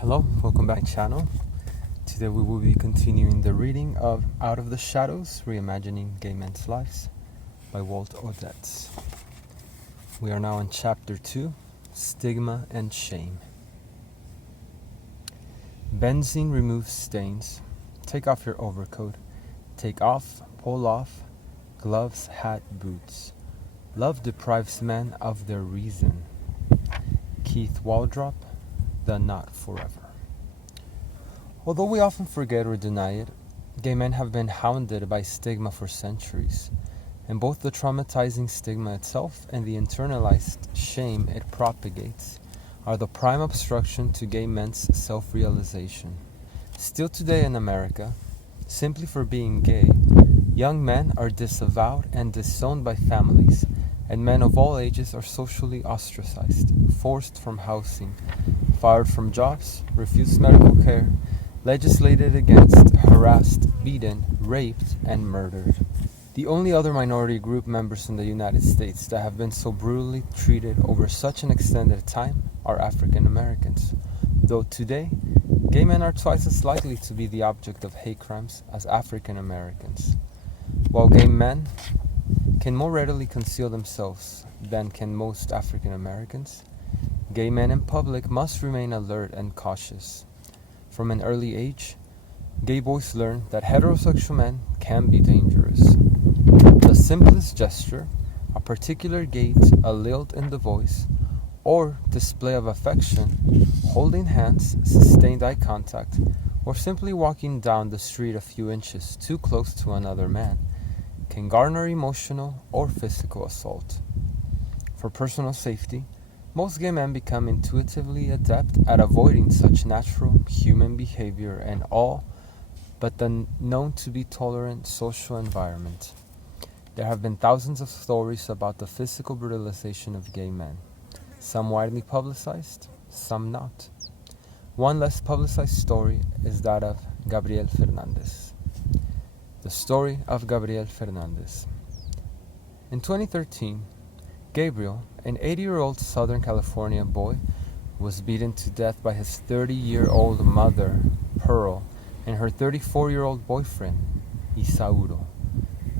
Hello, welcome back to my channel. Today we will be continuing the reading of Out of the Shadows, Reimagining Gay Men's Lives by Walt Odets. We are now on Chapter 2, Stigma and Shame. Benzene removes stains. Take off your overcoat. Take off, pull off, gloves, hat, boots. Love deprives men of their reason. Keith Waldrop, The Not Forever. Although we often forget or deny it, gay men have been hounded by stigma for centuries, and both the traumatizing stigma itself and the internalized shame it propagates are the prime obstruction to gay men's self-realization. Still today in America, simply for being gay, young men are disavowed and disowned by families, and men of all ages are socially ostracized, forced from housing, fired from jobs, refused medical care, legislated against, harassed, beaten, raped, and murdered. The only other minority group members in the United States that have been so brutally treated over such an extended time are African Americans, though today, gay men are twice as likely to be the object of hate crimes as African Americans. While gay men can more readily conceal themselves than can most African Americans, gay men in public must remain alert and cautious. From an early age, gay boys learn that heterosexual men can be dangerous. The simplest gesture, a particular gait, a lilt in the voice, or display of affection, holding hands, sustained eye contact, or simply walking down the street a few inches too close to another man, can garner emotional or physical assault. For personal safety, most gay men become intuitively adept at avoiding such natural human behavior and all but the known to be tolerant social environment. There have been thousands of stories about the physical brutalization of gay men, some widely publicized, some not. One less publicized story is that of Gabriel Fernandez. The story of Gabriel Fernandez. In 2013, Gabriel, an 80-year-old Southern California boy, was beaten to death by his 30-year-old mother, Pearl, and her 34-year-old boyfriend, Isauro.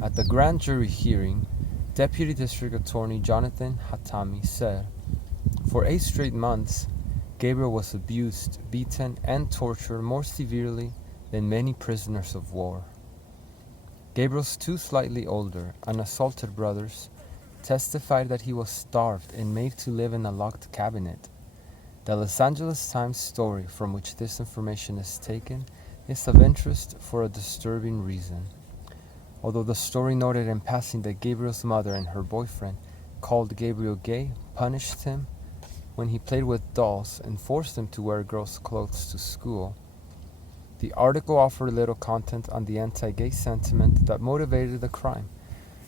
At the grand jury hearing, Deputy District Attorney Jonathan Hatami said, "For 8 straight months, Gabriel was abused, beaten, and tortured more severely than many prisoners of war." Gabriel's 2 slightly older, unassaulted brothers testified that he was starved and made to live in a locked cabinet. The Los Angeles Times story from which this information is taken is of interest for a disturbing reason. Although the story noted in passing that Gabriel's mother and her boyfriend called Gabriel gay, punished him when he played with dolls, and forced him to wear girls' clothes to school, the article offered little content on the anti-gay sentiment that motivated the crime,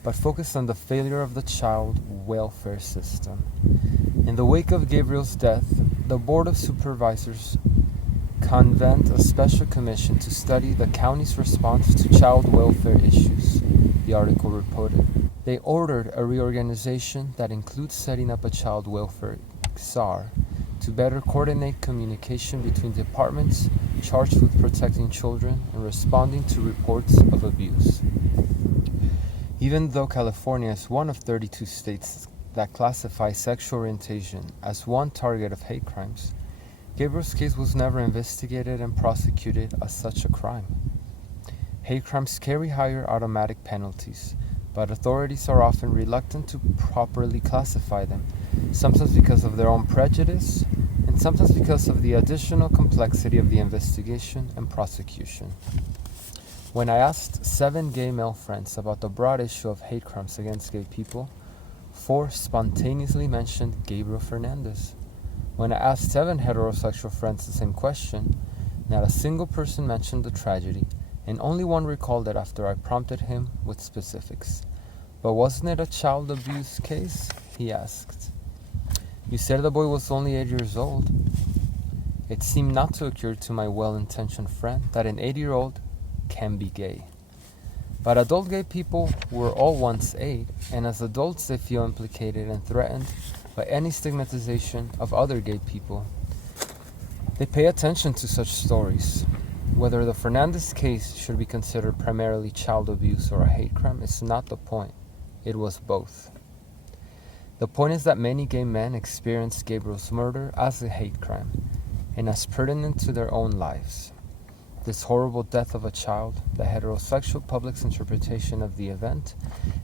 but focused on the failure of the child welfare system. In the wake of Gabriel's death, the Board of Supervisors convened a special commission to study the county's response to child welfare issues, the article reported. They ordered a reorganization that includes setting up a child welfare czar to better coordinate communication between departments charged with protecting children and responding to reports of abuse. Even though California is one of 32 states that classify sexual orientation as one target of hate crimes, Gabriel's case was never investigated and prosecuted as such a crime. Hate crimes carry higher automatic penalties, but authorities are often reluctant to properly classify them, sometimes because of their own prejudice, and sometimes because of the additional complexity of the investigation and prosecution. When I asked 7 gay male friends about the broad issue of hate crimes against gay people, 4 spontaneously mentioned Gabriel Fernandez. When I asked 7 heterosexual friends the same question, not a single person mentioned the tragedy, and only one recalled it after I prompted him with specifics. "But wasn't it a child abuse case?" he asked. "You said the boy was only 8 years old." It seemed not to occur to my well-intentioned friend that an 8-year-old can be gay. But adult gay people were all once 8, and as adults they feel implicated and threatened by any stigmatization of other gay people. They pay attention to such stories. Whether the Fernandez case should be considered primarily child abuse or a hate crime is not the point. It was both. The point is that many gay men experience Gabriel's murder as a hate crime and as pertinent to their own lives. This horrible death of a child, the heterosexual public's interpretation of the event,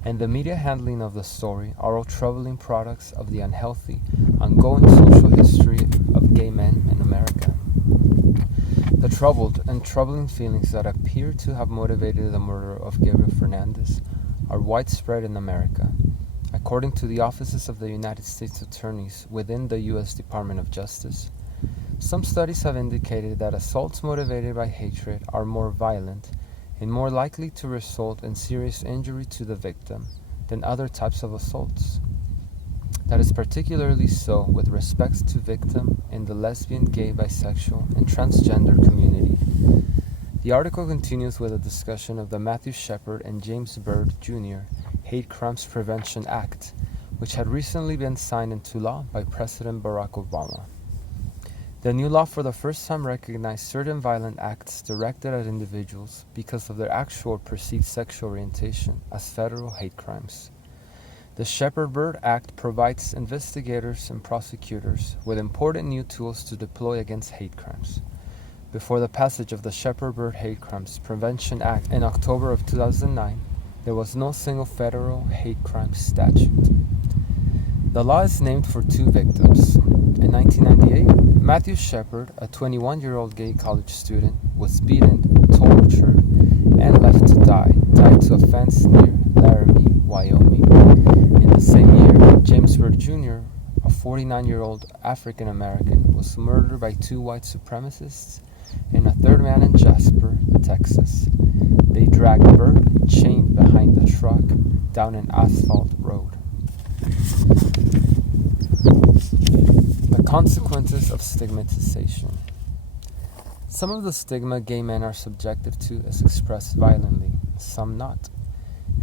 and the media handling of the story are all troubling products of the unhealthy, ongoing social history of gay men in America. The troubled and troubling feelings that appear to have motivated the murder of Gabriel Fernandez are widespread in America. According to the offices of the United States attorneys within the U.S. Department of Justice, some studies have indicated that assaults motivated by hatred are more violent and more likely to result in serious injury to the victim than other types of assaults. That is particularly so with respect to victims in the lesbian, gay, bisexual, and transgender community. The article continues with a discussion of the Matthew Shepard and James Byrd Jr. Hate Crimes Prevention Act, which had recently been signed into law by President Barack Obama. The new law for the first time recognized certain violent acts directed at individuals because of their actual or perceived sexual orientation as federal hate crimes. The Shepard-Byrd Act provides investigators and prosecutors with important new tools to deploy against hate crimes. Before the passage of the Shepard-Byrd Hate Crimes Prevention Act in October of 2009, there was no single federal hate crime statute. The law is named for two victims. In 1998, Matthew Shepard, a 21-year-old gay college student, was beaten, tortured, and left to die, tied to a fence near Laramie, Wyoming. In the same year, James Byrd Jr., a 49-year-old African-American, was murdered by two white supremacists and a third man in Jasper, Texas. They dragged Byrd, chained behind the truck, down an asphalt road. The consequences of stigmatization. Some of the stigma gay men are subjected to is expressed violently, some not.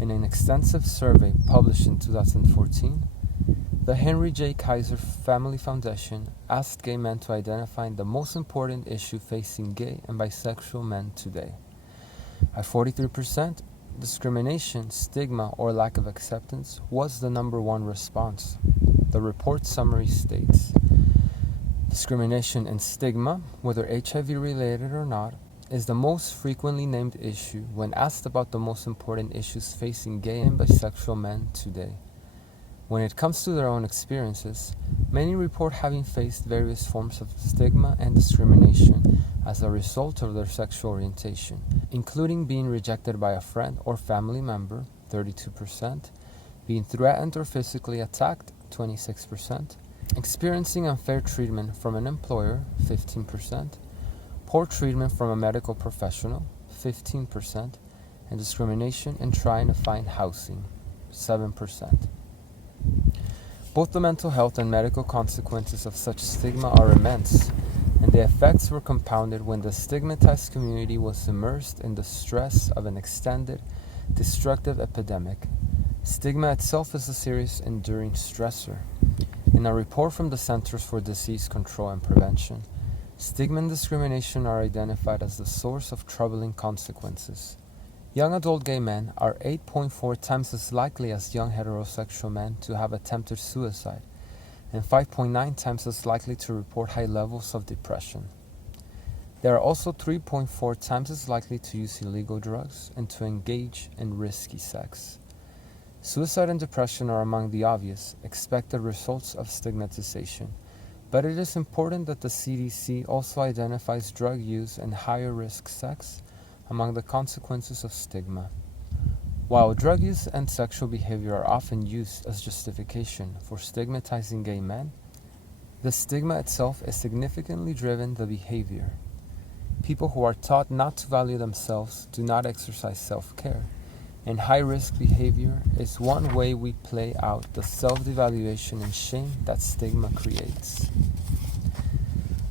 In an extensive survey published in 2014, the Henry J. Kaiser Family Foundation asked gay men to identify the most important issue facing gay and bisexual men today. At 43%, discrimination, stigma, or lack of acceptance was the number one response. The report summary states, discrimination and stigma, whether HIV-related or not, is the most frequently named issue when asked about the most important issues facing gay and bisexual men today. When it comes to their own experiences, many report having faced various forms of stigma and discrimination as a result of their sexual orientation, including being rejected by a friend or family member, 32%, being threatened or physically attacked, 26%, experiencing unfair treatment from an employer, 15%, poor treatment from a medical professional, 15%, and discrimination in trying to find housing, 7%. Both the mental health and medical consequences of such stigma are immense, and the effects were compounded when the stigmatized community was immersed in the stress of an extended, destructive epidemic. Stigma itself is a serious, enduring stressor. In a report from the Centers for Disease Control and Prevention, stigma and discrimination are identified as the source of troubling consequences. Young adult gay men are 8.4 times as likely as young heterosexual men to have attempted suicide, and 5.9 times as likely to report high levels of depression. They are also 3.4 times as likely to use illegal drugs and to engage in risky sex. Suicide and depression are among the obvious, expected results of stigmatization, but it is important that the CDC also identifies drug use and higher risk sex among the consequences of stigma. While drug use and sexual behavior are often used as justification for stigmatizing gay men, the stigma itself is significantly driven the behavior. People who are taught not to value themselves do not exercise self-care, and high-risk behavior is one way we play out the self-devaluation and shame that stigma creates.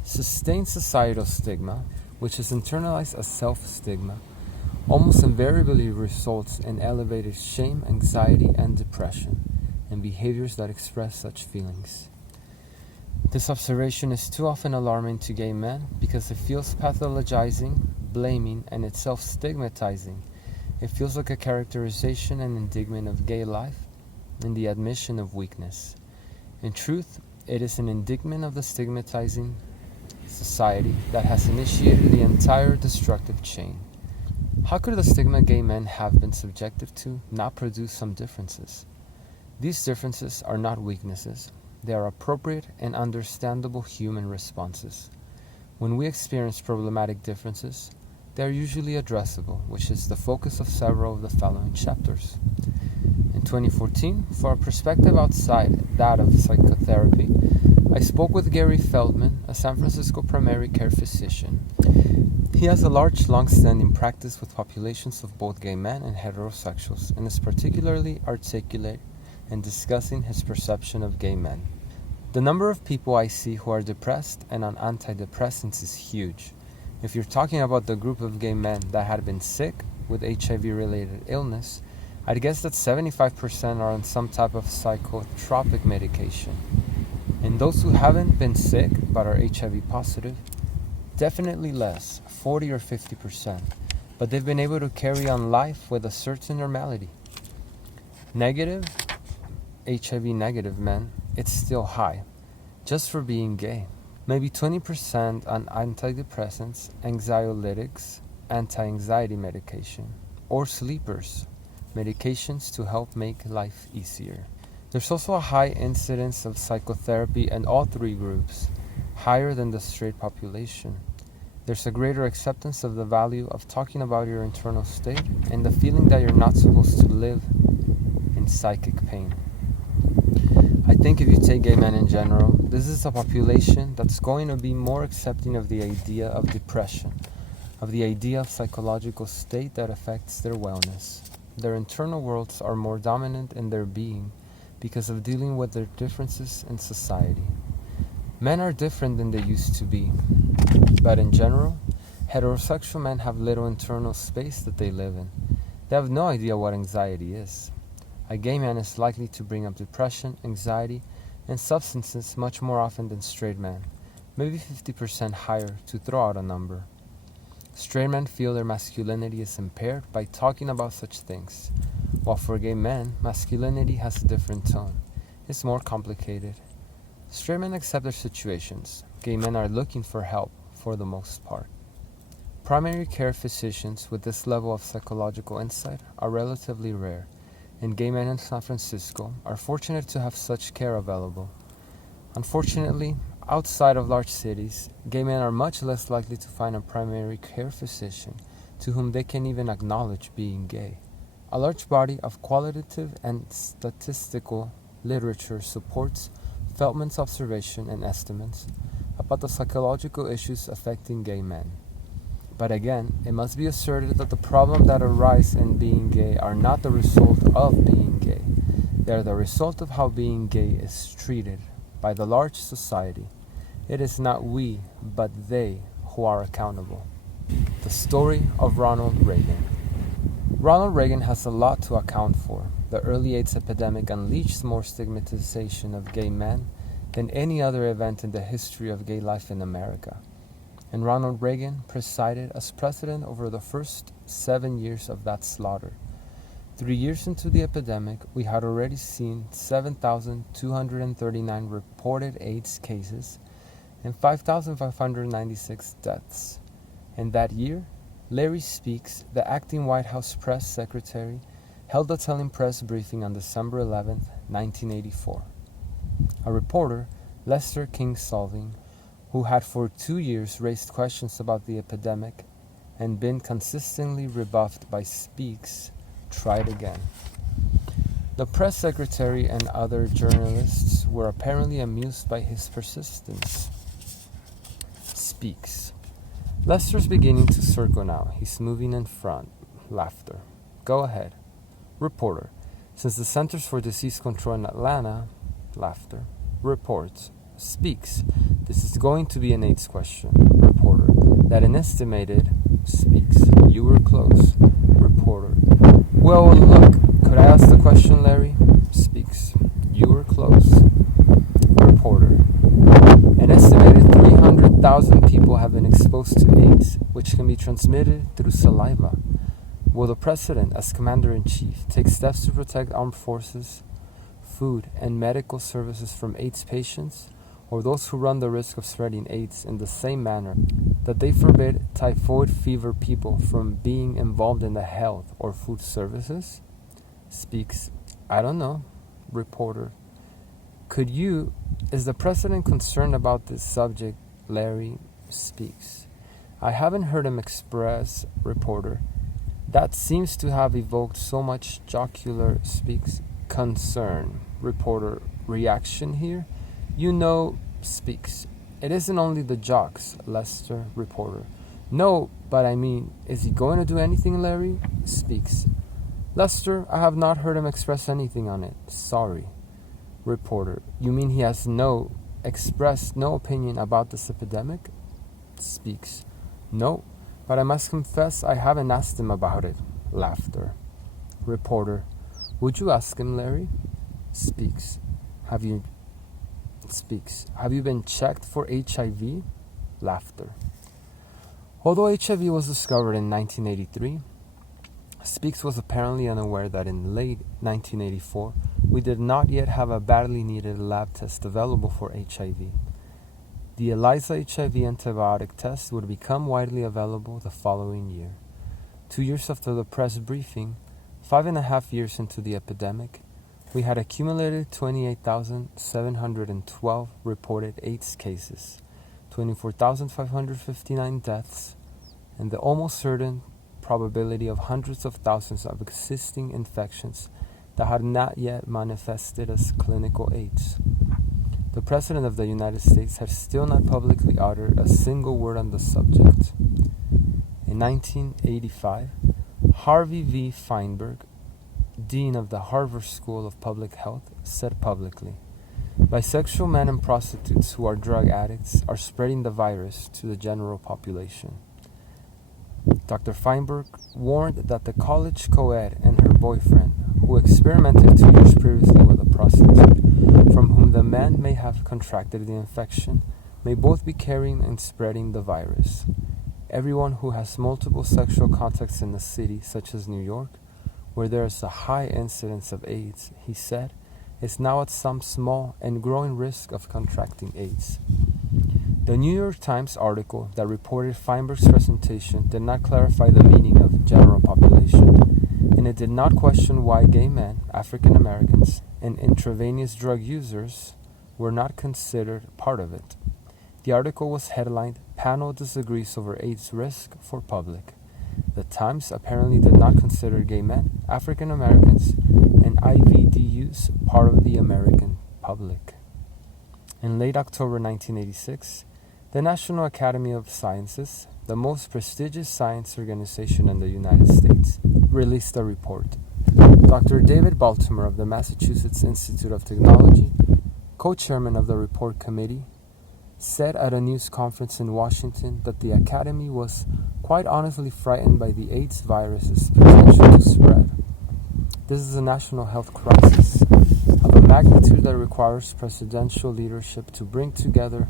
Sustained societal stigma, which is internalized as self-stigma, almost invariably results in elevated shame, anxiety, and depression, and behaviors that express such feelings. This observation is too often alarming to gay men because it feels pathologizing, blaming, and itself stigmatizing. It feels like a characterization and indictment of gay life and the admission of weakness. In truth, it is an indictment of the stigmatizing society that has initiated the entire destructive chain. How could the stigma gay men have been subjected to not produce some differences? These differences are not weaknesses. They are appropriate and understandable human responses. When we experience problematic differences, they are usually addressable, which is the focus of several of the following chapters. In 2014, for a perspective outside that of psychotherapy, I spoke with Gary Feldman, a San Francisco primary care physician. He has a large, long-standing practice with populations of both gay men and heterosexuals, and is particularly articulate in discussing his perception of gay men. The number of people I see who are depressed and on antidepressants is huge. If you're talking about the group of gay men that had been sick with HIV-related illness, I'd guess that 75% are on some type of psychotropic medication. And those who haven't been sick but are HIV positive, definitely less, 40 or 50%, but they've been able to carry on life with a certain normality. Negative, HIV negative men, it's still high, just for being gay. Maybe 20% on antidepressants, anxiolytics, anti-anxiety medication, or sleepers, medications to help make life easier. There's also a high incidence of psychotherapy in all three groups, higher than the straight population. There's a greater acceptance of the value of talking about your internal state and the feeling that you're not supposed to live in psychic pain. I think if you take gay men in general, this is a population that's going to be more accepting of the idea of depression, of the idea of psychological state that affects their wellness. Their internal worlds are more dominant in their being because of dealing with their differences in society. Men are different than they used to be, but in general, heterosexual men have little internal space that they live in. They have no idea what anxiety is. A gay man is likely to bring up depression, anxiety, and substances much more often than straight men, maybe 50% higher to throw out a number. Straight men feel their masculinity is impaired by talking about such things, while for gay men, masculinity has a different tone. It's more complicated. Straight men accept their situations. Gay men are looking for help, for the most part. Primary care physicians with this level of psychological insight are relatively rare, and gay men in San Francisco are fortunate to have such care available. Unfortunately, outside of large cities, gay men are much less likely to find a primary care physician to whom they can even acknowledge being gay. A large body of qualitative and statistical literature supports Feldman's observation and estimates about the psychological issues affecting gay men. But again, it must be asserted that the problems that arise in being gay are not the result of being gay. They are the result of how being gay is treated by the large society. It is not we, but they who are accountable. The story of Ronald Reagan. Ronald Reagan has a lot to account for. The early AIDS epidemic unleashed more stigmatization of gay men than any other event in the history of gay life in America. And Ronald Reagan presided as president over the first 7 years of that slaughter. 3 years into the epidemic, we had already seen 7,239 reported AIDS cases and 5,596 deaths. And that year, Larry Speakes, the acting White House press secretary, held a telling press briefing on December 11, 1984. A reporter, Lester King Solving, who had for 2 years raised questions about the epidemic and been consistently rebuffed by Speakes, tried again. The press secretary and other journalists were apparently amused by his persistence. Speakes. Lester's beginning to circle now. He's moving in front. Laughter. Go ahead. Reporter. Since the Centers for Disease Control in Atlanta, laughter, reports, Speaks, this is going to be an AIDS question. Reporter. That an estimated, Speaks, you were close. Reporter. Well, look, could I ask the question, Larry? Speaks, you were close. Reporter. 100,000 people have been exposed to AIDS, which can be transmitted through saliva. Will the President, as Commander-in-Chief, take steps to protect armed forces, food, and medical services from AIDS patients, or those who run the risk of spreading AIDS in the same manner that they forbid typhoid fever people from being involved in the health or food services? Speaks, I don't know. Reporter, is the President concerned about this subject? Larry speaks, I haven't heard him express. Reporter, that seems to have evoked so much jocular. Speaks, concern. Reporter, reaction here? Speaks, it isn't only the jocks. Lester. Reporter, no, but I mean, is he going to do anything? Larry speaks, Lester, I have not heard him express anything on it. Sorry. Reporter, you mean he has expressed no opinion about this epidemic? Speaks, no, but I must confess I haven't asked him about it. Laughter. Reporter, would you ask him, Larry? Speaks, have you been checked for HIV? Laughter. Although HIV was discovered in 1983, Speaks was apparently unaware that in late 1984, we did not yet have a badly needed lab test available for HIV. The ELISA HIV antibiotic test would become widely available the following year. 2 years after the press briefing, 5.5 years into the epidemic, we had accumulated 28,712 reported AIDS cases, 24,559 deaths, and the almost certain probability of hundreds of thousands of existing infections that had not yet manifested as clinical AIDS. The President of the United States had still not publicly uttered a single word on the subject. In 1985, Harvey V. Feinberg, Dean of the Harvard School of Public Health, said publicly, bisexual men and prostitutes who are drug addicts are spreading the virus to the general population. Dr. Feinberg warned that the college co-ed and her boyfriend, who experimented 2 years previously with a prostitute, from whom the man may have contracted the infection, may both be carrying and spreading the virus. Everyone who has multiple sexual contacts in a city such as New York, where there is a high incidence of AIDS, he said, is now at some small and growing risk of contracting AIDS. The New York Times article that reported Feinberg's presentation did not clarify the meaning of general population, and it did not question why gay men, African Americans, and intravenous drug users were not considered part of it. The article was headlined, Panel Disagrees Over AIDS Risk for Public. The Times apparently did not consider gay men, African Americans, and IVD use part of the American public. In late October 1986, the National Academy of Sciences, the most prestigious science organization in the United States, released a report. Dr. David Baltimore of the Massachusetts Institute of Technology, co-chairman of the report committee, said at a news conference in Washington that the Academy was quite honestly frightened by the AIDS virus's potential to spread. This is a national health crisis of a magnitude that requires presidential leadership to bring together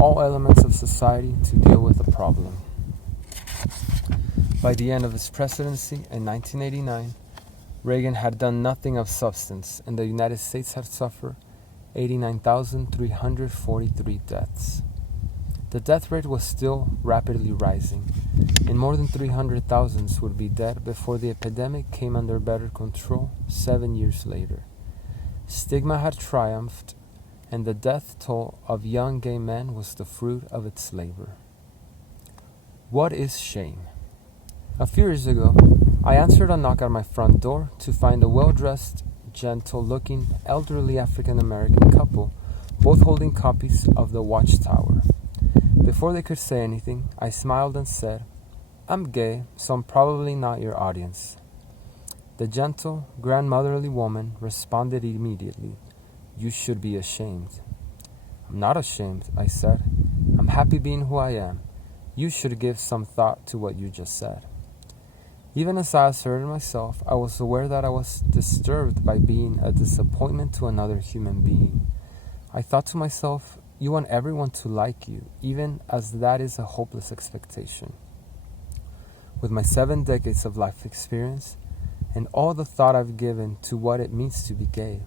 all elements of society to deal with the problem. By the end of his presidency in 1989, Reagan had done nothing of substance, and the United States had suffered 89,343 deaths. The death rate was still rapidly rising, and more than 300,000 would be dead before the epidemic came under better control 7 years later. Stigma had triumphed, and the death toll of young gay men was the fruit of its labor. What is shame? A few years ago, I answered a knock at my front door to find a well-dressed, gentle-looking, elderly African-American couple, both holding copies of The Watchtower. Before they could say anything, I smiled and said, "I'm gay, so I'm probably not your audience." The gentle, grandmotherly woman responded immediately, "You should be ashamed." "I'm not ashamed," I said. "I'm happy being who I am. You should give some thought to what you just said." Even as I asserted myself, I was aware that I was disturbed by being a disappointment to another human being. I thought to myself, You want everyone to like you, even as that is a hopeless expectation. With my 7 decades of life experience, and all the thought I've given to what it means to be gay,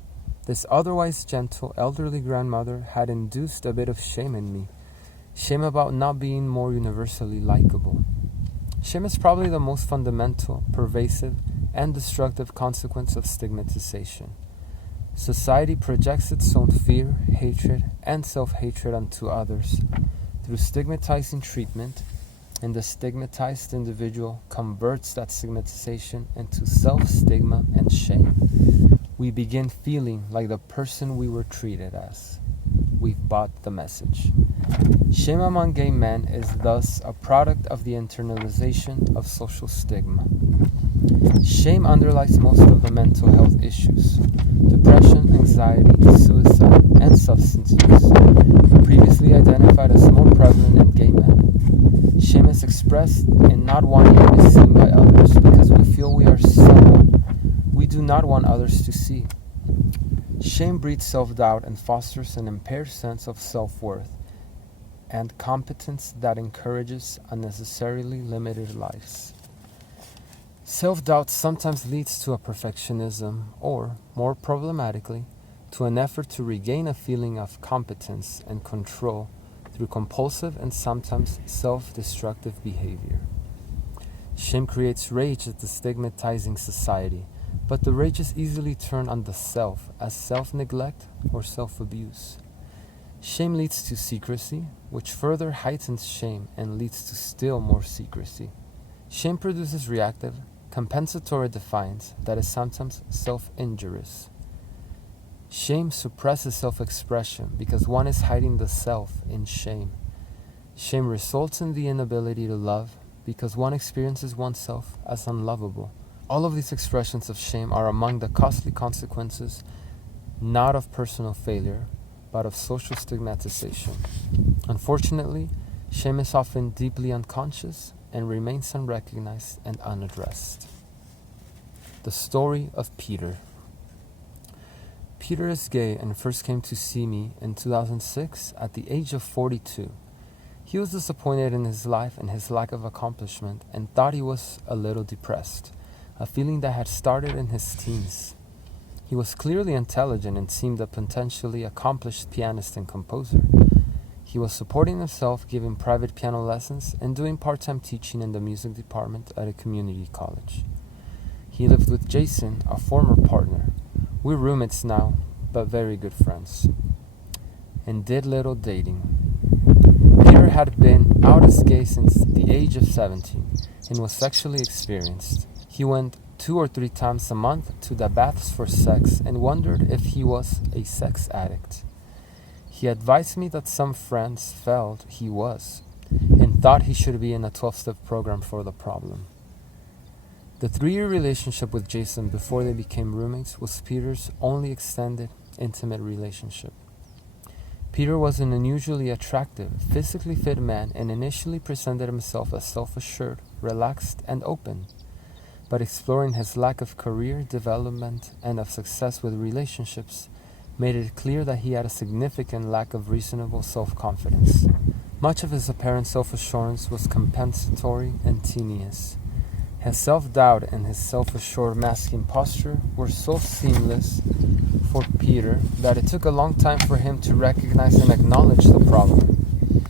this otherwise gentle elderly grandmother had induced a bit of shame in me. Shame about not being more universally likable. Shame is probably the most fundamental, pervasive, and destructive consequence of stigmatization. Society projects its own fear, hatred, and self-hatred onto others through stigmatizing treatment, and the stigmatized individual converts that stigmatization into self-stigma and shame. We begin feeling like the person we were treated as. We've bought the message. Shame among gay men is thus a product of the internalization of social stigma. Shame underlies most of the mental health issues: depression, anxiety, suicide, and substance use, previously identified as more prevalent in gay men. Shame is expressed in not wanting to be seen by others because we feel we are someone we do not want others to see. Shame breeds self-doubt and fosters an impaired sense of self-worth and competence that encourages unnecessarily limited lives. Self-doubt sometimes leads to a perfectionism or, more problematically, to an effort to regain a feeling of competence and control through compulsive and sometimes self-destructive behavior. Shame creates rage at the stigmatizing society, but the rage is easily turned on the self as self-neglect or self-abuse. Shame leads to secrecy, which further heightens shame and leads to still more secrecy. Shame produces reactive, compensatory defiance that is sometimes self-injurious. Shame suppresses self-expression because one is hiding the self in shame. Shame results in the inability to love because one experiences oneself as unlovable. All of these expressions of shame are among the costly consequences not of personal failure, but of social stigmatization. Unfortunately, shame is often deeply unconscious and remains unrecognized and unaddressed. The story of Peter. Peter is gay and first came to see me in 2006 at the age of 42. He was disappointed in his life and his lack of accomplishment and thought he was a little depressed, a feeling that had started in his teens. He was clearly intelligent and seemed a potentially accomplished pianist and composer. He was supporting himself, giving private piano lessons, and doing part-time teaching in the music department at a community college. He lived with Jason, a former partner. We're roommates now, but very good friends. And did little dating. Peter had been out as gay since the age of 17 and was sexually experienced. He went 2 or 3 times a month to the baths for sex and wondered if he was a sex addict. He advised me that some friends felt he was and thought he should be in a 12-step program for the problem. The 3-year relationship with Jason before they became roommates was Peter's only extended, intimate relationship. Peter was an unusually attractive, physically fit man and initially presented himself as self-assured, relaxed, and open. But exploring his lack of career development and of success with relationships made it clear that he had a significant lack of reasonable self-confidence. Much of his apparent self-assurance was compensatory and tenuous. His self-doubt and his self-assured masculine posture were so seamless for Peter that it took a long time for him to recognize and acknowledge the problem.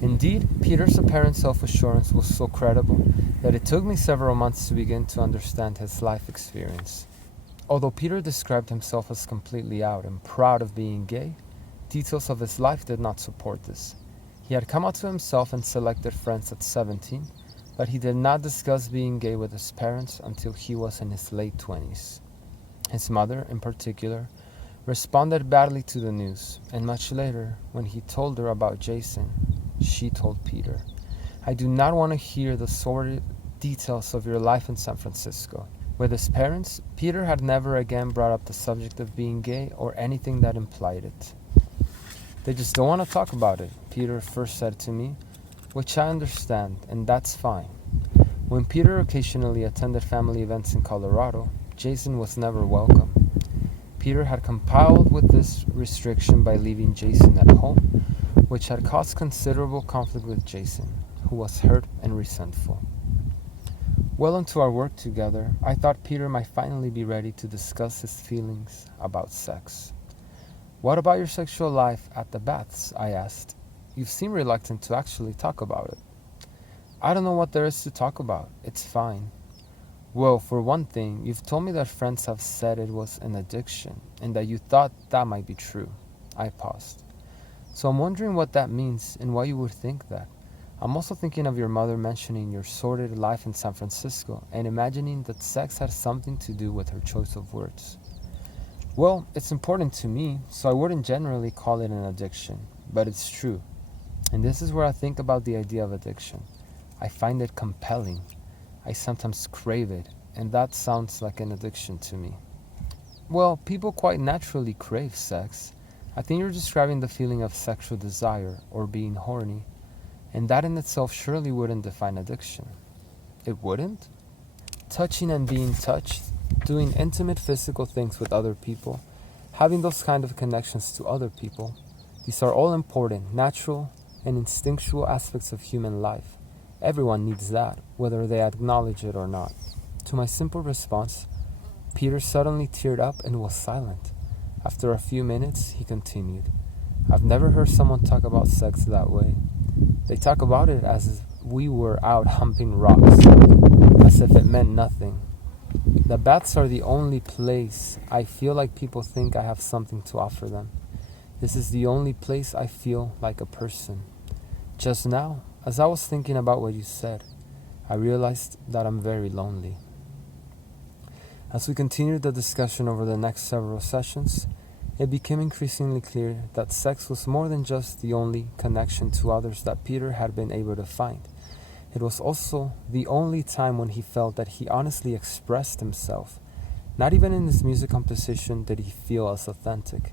Indeed, Peter's apparent self-assurance was so credible that it took me several months to begin to understand his life experience. Although Peter described himself as completely out and proud of being gay, details of his life did not support this. He had come out to himself and selected friends at 17, but he did not discuss being gay with his parents until he was in his late 20s. His mother, in particular, responded badly to the news, and much later, when he told her about Jason, she told Peter, "I do not want to hear the sordid details of your life in San Francisco." With his parents, Peter had never again brought up the subject of being gay or anything that implied it. "They just don't want to talk about it," Peter first said to me, which I understand, and that's fine. When Peter occasionally attended family events in Colorado, Jason was never welcome. Peter had complied with this restriction by leaving Jason at home, which had caused considerable conflict with Jason, who was hurt and resentful. Well into our work together, I thought Peter might finally be ready to discuss his feelings about sex. "What about your sexual life at the baths?" I asked. "You seem reluctant to actually talk about it." "I don't know what there is to talk about. It's fine." "Well, for one thing, you've told me that friends have said it was an addiction, and that you thought that might be true." I paused. "So I'm wondering what that means and why you would think that. I'm also thinking of your mother mentioning your sordid life in San Francisco and imagining that sex had something to do with her choice of words." "Well, it's important to me, so I wouldn't generally call it an addiction, but it's true. And this is where I think about the idea of addiction. I find it compelling. I sometimes crave it, and that sounds like an addiction to me." "Well, people quite naturally crave sex. I think you're describing the feeling of sexual desire or being horny, and that in itself surely wouldn't define addiction." "It wouldn't?" "Touching and being touched, doing intimate physical things with other people, having those kind of connections to other people, these are all important, natural, and instinctual aspects of human life. Everyone needs that, whether they acknowledge it or not." To my simple response, Peter suddenly teared up and was silent. After a few minutes, he continued, "I've never heard someone talk about sex that way. They talk about it as if we were out humping rocks, as if it meant nothing. The baths are the only place I feel like people think I have something to offer them. This is the only place I feel like a person. Just now, as I was thinking about what you said, I realized that I'm very lonely." As we continued the discussion over the next several sessions, it became increasingly clear that sex was more than just the only connection to others that Peter had been able to find. It was also the only time when he felt that he honestly expressed himself. Not even in his music composition did he feel as authentic.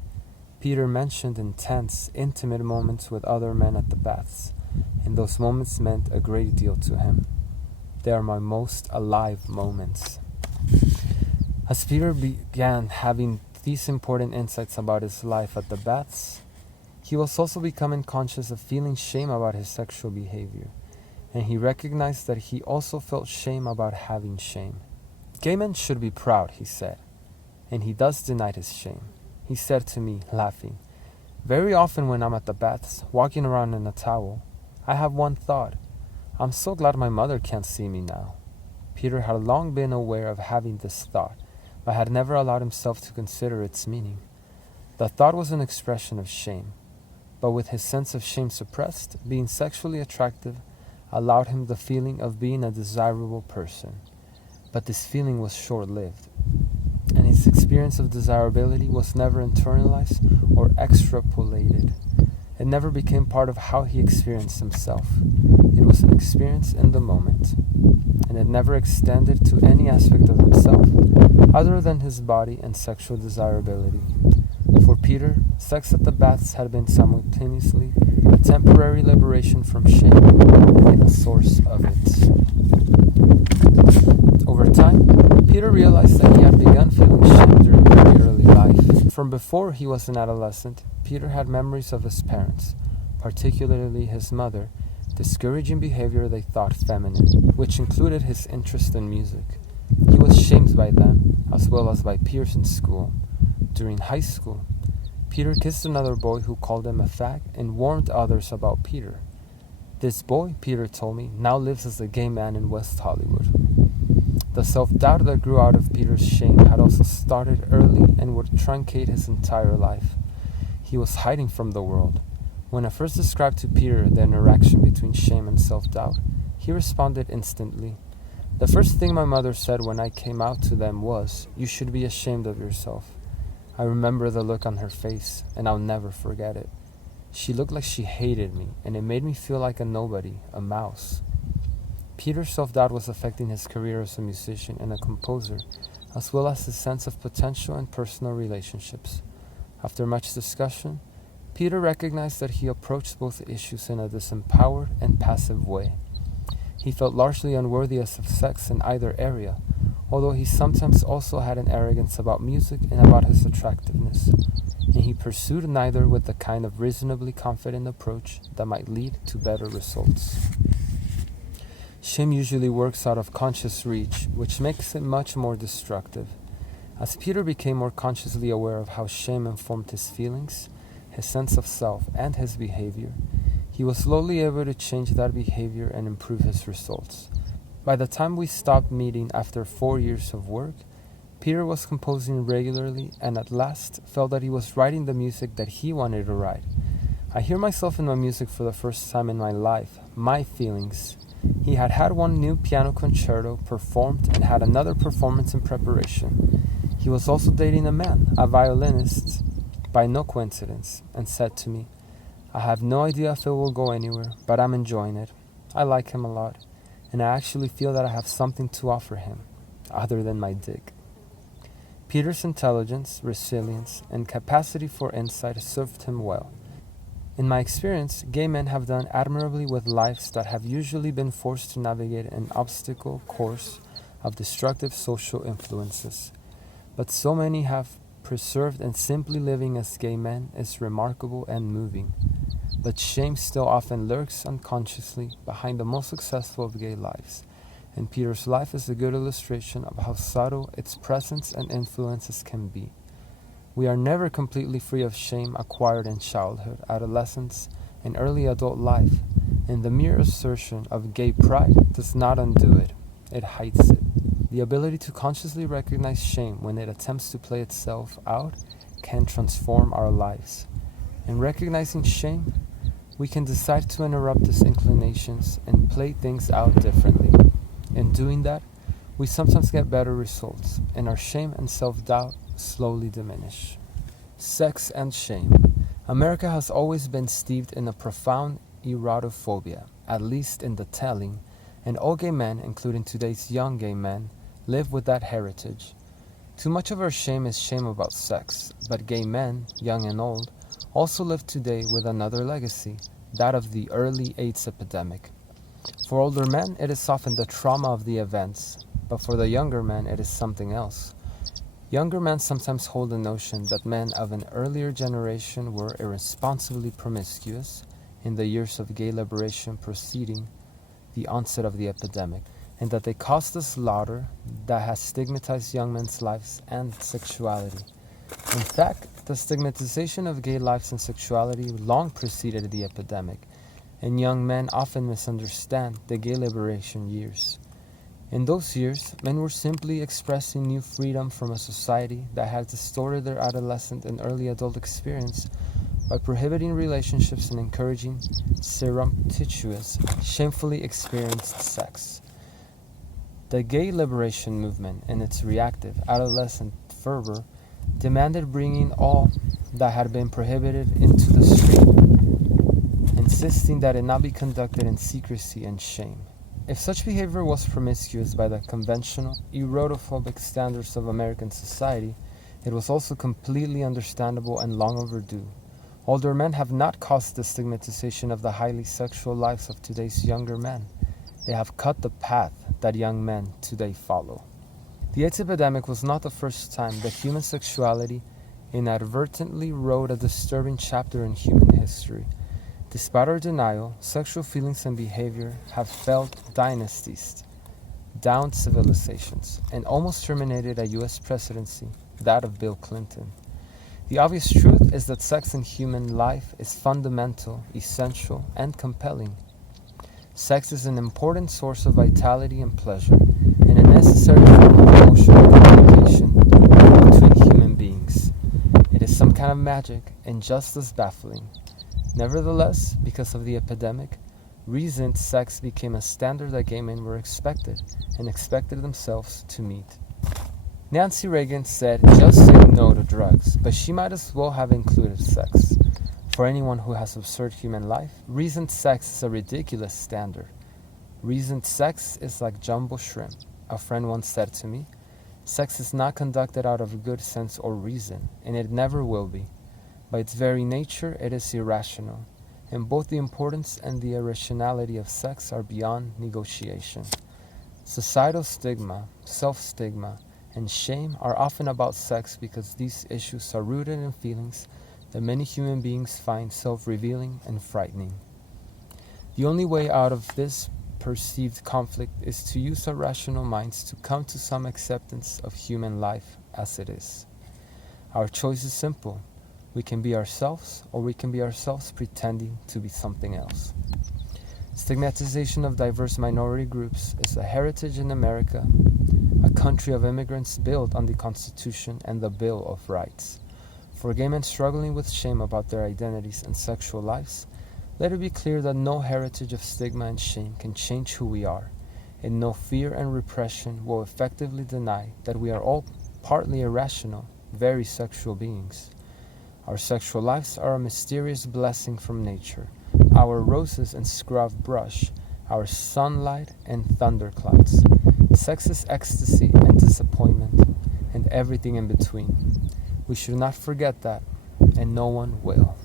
Peter mentioned intense, intimate moments with other men at the baths, and those moments meant a great deal to him. "They are my most alive moments." As Peter began having these important insights about his life at the baths, he was also becoming conscious of feeling shame about his sexual behavior, and he recognized that he also felt shame about having shame. "Gay men should be proud," he said, and he thus denied his shame. He said to me, laughing, "Very often when I'm at the baths, walking around in a towel, I have one thought: I'm so glad my mother can't see me now." Peter had long been aware of having this thought, but had never allowed himself to consider its meaning. The thought was an expression of shame, but with his sense of shame suppressed, being sexually attractive allowed him the feeling of being a desirable person. But this feeling was short-lived, and his experience of desirability was never internalized or extrapolated. It never became part of how he experienced himself. It was an experience in the moment, and it never extended to any aspect of himself other than his body and sexual desirability. For Peter, sex at the baths had been simultaneously a temporary liberation from shame and a source of it. Over time, Peter realized that he had begun feeling shame during very early life. From before he was an adolescent, Peter had memories of his parents, particularly his mother, discouraging behavior they thought feminine, which included his interest in music. He was shamed by them, as well as by peers in school. During high school, Peter kissed another boy who called him a fag and warned others about Peter. This boy, Peter told me, now lives as a gay man in West Hollywood. The self-doubt that grew out of Peter's shame had also started early and would truncate his entire life. He was hiding from the world. When I first described to Peter the interaction between shame and self-doubt, he responded instantly. "The first thing my mother said when I came out to them was, 'You should be ashamed of yourself.' I remember the look on her face, and I'll never forget it. She looked like she hated me, and it made me feel like a nobody, a mouse." Peter's self-doubt was affecting his career as a musician and a composer, as well as his sense of potential and personal relationships. After much discussion, Peter recognized that he approached both issues in a disempowered and passive way. He felt largely unworthy of sex in either area, although he sometimes also had an arrogance about music and about his attractiveness. and he pursued neither with the kind of reasonably confident approach that might lead to better results. Shame usually works out of conscious reach, which makes it much more destructive. As Peter became more consciously aware of how shame informed his feelings, his sense of self, and his behavior, he was slowly able to change that behavior and improve his results. By the time we stopped meeting after 4 years of work, Peter was composing regularly and at last felt that he was writing the music that he wanted to write. I hear myself in my music for the first time in my life, my feelings. He had had one new piano concerto performed and had another performance in preparation. He was also dating a man, a violinist, by no coincidence, and said to me, "I have no idea if it will go anywhere, but I'm enjoying it. I like him a lot, and I actually feel that I have something to offer him, other than my dick." Peter's intelligence, resilience, and capacity for insight served him well. In my experience, gay men have done admirably with lives that have usually been forced to navigate an obstacle course of destructive social influences. But so many have preserved, and simply living as gay men is remarkable and moving. But shame still often lurks unconsciously behind the most successful of gay lives, and Peter's life is a good illustration of how subtle its presence and influences can be. We are never completely free of shame acquired in childhood, adolescence, and early adult life, and the mere assertion of gay pride does not undo it. It hides it. The ability to consciously recognize shame when it attempts to play itself out can transform our lives. In recognizing shame, we can decide to interrupt these inclinations and play things out differently. In doing that, we sometimes get better results, and our shame and self-doubt slowly diminish. Sex and shame. America has always been steeped in a profound erotophobia, at least in the telling, and all gay men, including today's young gay men, live with that heritage. Too much of our shame is shame about sex, but gay men, young and old, also live today with another legacy, that of the early AIDS epidemic. For older men, it is often the trauma of the events, but for the younger men, it is something else. Younger men sometimes hold the notion that men of an earlier generation were irresponsibly promiscuous in the years of gay liberation preceding the onset of the epidemic, and that they caused the slaughter that has stigmatized young men's lives and sexuality. In fact, the stigmatization of gay lives and sexuality long preceded the epidemic, and young men often misunderstand the gay liberation years. In those years, men were simply expressing new freedom from a society that had distorted their adolescent and early adult experience by prohibiting relationships and encouraging surreptitious, shamefully experienced sex. The gay liberation movement, in its reactive, adolescent fervor, demanded bringing all that had been prohibited into the street, insisting that it not be conducted in secrecy and shame. If such behavior was promiscuous by the conventional, erotophobic standards of American society, it was also completely understandable and long overdue. Older men have not caused the stigmatization of the highly sexual lives of today's younger men. They have cut the path that young men today follow. The AIDS epidemic was not the first time that human sexuality inadvertently wrote a disturbing chapter in human history. Despite our denial, sexual feelings and behavior have felled dynasties, downed civilizations, and almost terminated a U.S. presidency, that of Bill Clinton. The obvious truth is that sex in human life is fundamental, essential, and compelling. Sex is an important source of vitality and pleasure, and a necessary form of emotional communication between human beings. It is some kind of magic, and just as baffling. Nevertheless, because of the epidemic, reasoned sex became a standard that gay men were expected themselves to meet. Nancy Reagan said just say no to drugs, but she might as well have included sex. For anyone who has observed human life, reasoned sex is a ridiculous standard. Reasoned sex is like jumbo shrimp. A friend once said to me, "Sex is not conducted out of good sense or reason, and it never will be. By its very nature, it is irrational, and both the importance and the irrationality of sex are beyond negotiation." Societal stigma, self-stigma, and shame are often about sex because these issues are rooted in feelings that many human beings find self-revealing and frightening. The only way out of this perceived conflict is to use our rational minds to come to some acceptance of human life as it is. Our choice is simple. We can be ourselves, or we can be ourselves pretending to be something else. Stigmatization of diverse minority groups is a heritage in America, a country of immigrants built on the Constitution and the Bill of Rights. For gay men struggling with shame about their identities and sexual lives, let it be clear that no heritage of stigma and shame can change who we are, and no fear and repression will effectively deny that we are all partly irrational, very sexual beings. Our sexual lives are a mysterious blessing from nature, our roses and scrub brush, our sunlight and thunderclouds. Sex is ecstasy and disappointment, and everything in between. We should not forget that, and no one will.